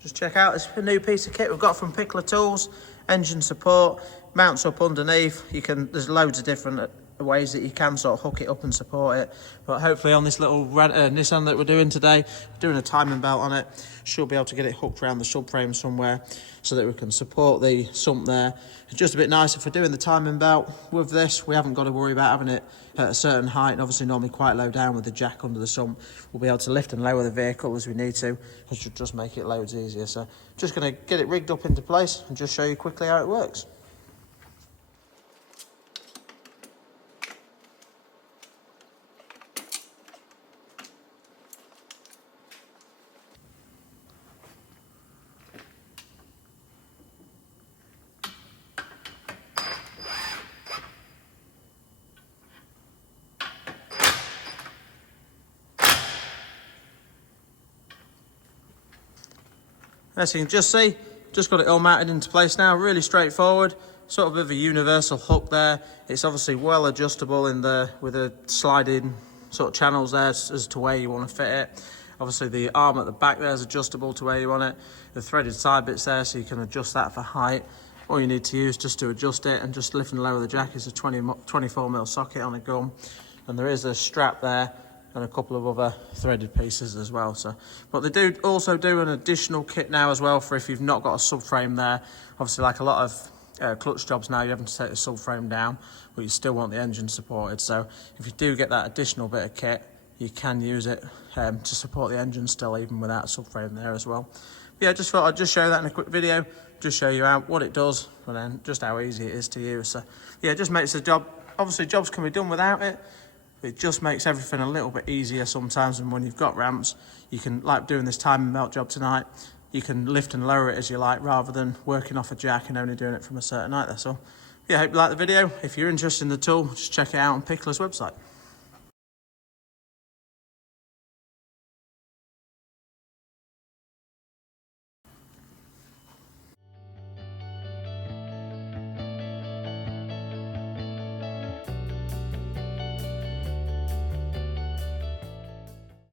Just check out this new piece of kit we've got from Pichler Tools. Engine support, mounts up underneath. There's loads of different ways that you can sort of hook it up and support it, but hopefully on this little Nissan that we're doing today, we're doing a timing belt on it, should be able to get it hooked around the subframe somewhere so that we can support the sump there. It's just a bit nicer for doing the timing belt. With this, we haven't got to worry about having it at a certain height, and obviously normally quite low down with the jack under the sump. We'll be able to lift and lower the vehicle as we need to, which should just make it loads easier. So just going to get it rigged up into place and just show you quickly how it works. As you can just see, just got it all mounted into place now, really straightforward, sort of a bit of a universal hook there. It's obviously well adjustable with the sliding sort of channels there as to where you want to fit it. Obviously the arm at the back there is adjustable to where you want it. The threaded side bits there, so you can adjust that for height. All you need to use just to adjust it and just lift and lower the jack is a 24mm socket on a gum. And there is a strap there and a couple of other threaded pieces as well. But they do also do an additional kit now as well for if you've not got a subframe there. Obviously, like a lot of clutch jobs now, you have to take the subframe down, but you still want the engine supported. So if you do get that additional bit of kit, you can use it to support the engine still, even without a subframe there as well. But yeah, I just thought I'd just show you that in a quick video, just show you what it does, and then just how easy it is to use. So yeah, it just makes the job, obviously jobs can be done without it. It just makes everything a little bit easier sometimes, and when you've got ramps, you can, like doing this timing belt job tonight, you can lift and lower it as you like, rather than working off a jack and only doing it from a certain height, that's all. Yeah, I hope you like the video. If you're interested in the tool, just check it out on Pichler's website.